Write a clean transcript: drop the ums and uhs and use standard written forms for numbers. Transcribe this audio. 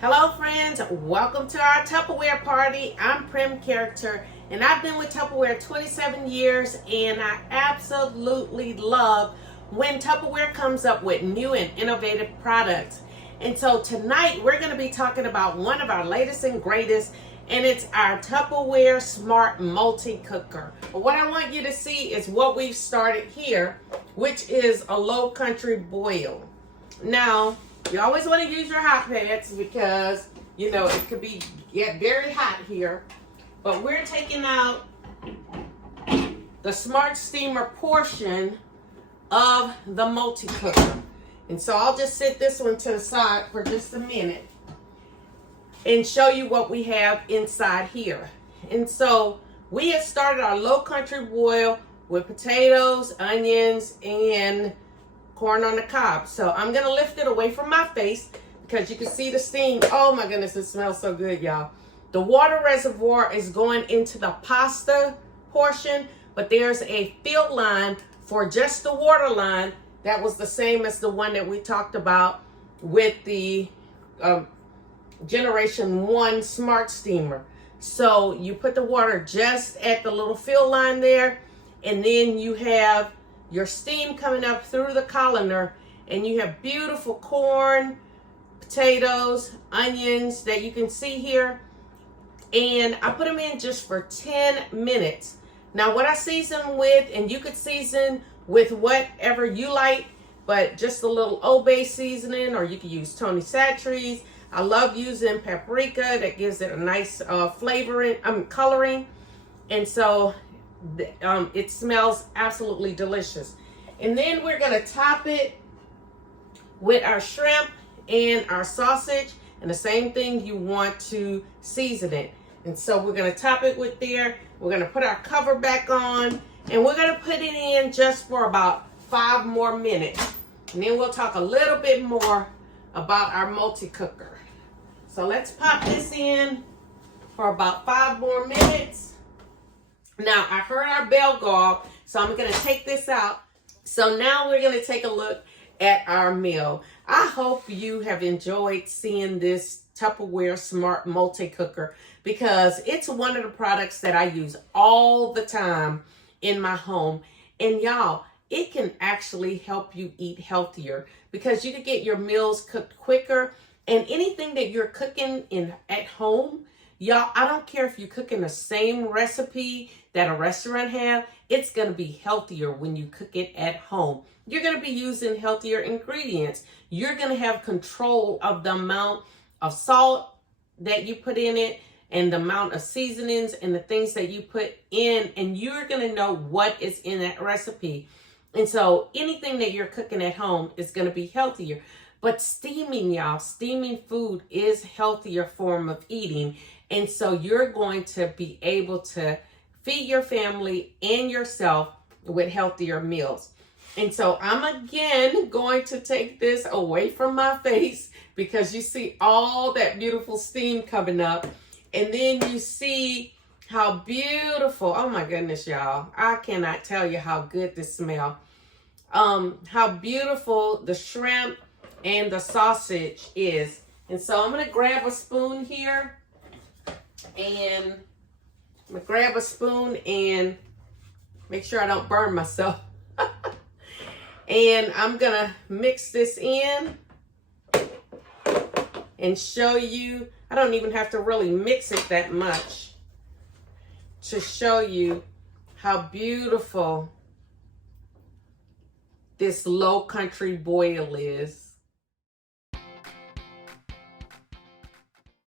Hello friends, welcome to our Tupperware party. I'm Prim Character and I've been with Tupperware 27 years and I absolutely love when Tupperware comes up with new and innovative products. And so tonight we're going to be talking about one of our latest and greatest, and it's our Tupperware Smart Multi-Cooker. But what I want you to see is what we've started here, which is a low country boil. Now, you always want to use your hot pads because, you know, it could get very hot here. But we're taking out the Smart Steamer portion of the multi-cooker. And so I'll just set this one to the side for just a minute and show you what we have inside here. And so we have started our low country boil with potatoes, onions, and corn on the cob. So I'm gonna lift it away from my face because you can see the steam. Oh my goodness, it smells so good, y'all. The water reservoir is going into the pasta portion, but there's a fill line for just the water line that was the same as the one that we talked about with the Generation 1 Smart Steamer. So you put the water just at the little fill line there, and then you have your steam coming up through the colander, and you have beautiful corn, potatoes, onions that you can see here. And I put them in just for 10 minutes. Now what I season with, and you could season with whatever you like, but just a little Old Bay seasoning, or you could use Tony Chachere's. I love using paprika. That gives it a nice coloring. And so it smells absolutely delicious. And then we're going to top it with our shrimp and our sausage, and the same thing you want to season it. And so we're going to top it with there. We're going to put our cover back on, and we're going to put it in just for about 5 more minutes. And then we'll talk a little bit more about our multi-cooker. So let's pop this in for about 5 more minutes. Now, I heard our bell go off, so I'm going to take this out. So now we're going to take a look at our meal. I hope you have enjoyed seeing this Tupperware Smart Multi-Cooker because it's one of the products that I use all the time in my home. And y'all, it can actually help you eat healthier because you can get your meals cooked quicker. And anything that you're cooking at home, y'all, I don't care if you're cooking the same recipe that a restaurant have, it's going to be healthier when you cook it at home. You're going to be using healthier ingredients. You're going to have control of the amount of salt that you put in it and the amount of seasonings and the things that you put in, and you're going to know what is in that recipe. And so anything that you're cooking at home is going to be healthier. But steaming, y'all, steaming food is healthier form of eating. And so you're going to be able to feed your family and yourself with healthier meals. And so I'm again going to take this away from my face because you see all that beautiful steam coming up. And then you see how beautiful, oh my goodness, y'all. I cannot tell you how good this smells. How beautiful the shrimp and the sausage is. And so I'm going to grab a spoon here. And I'm going to grab a spoon and make sure I don't burn myself. And I'm going to mix this in and show you. I don't even have to really mix it that much to show you how beautiful this low country boil is.